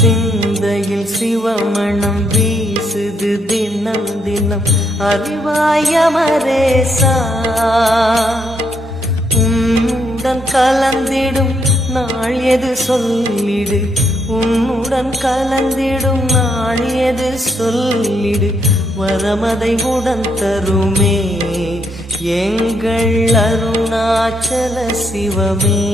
சிந்தையில் சிவமணம் வீசுது தினம் தினம் அறிவாயமரேசா உன்னுடன் கலந்திடும் நாள் எது சொல்லிடு உன்னுடன் கலந்திடும் நாள் எது சொல்லிடு வரமதை உடன் தருமே எங்கள் அருணாச்சல சிவமே.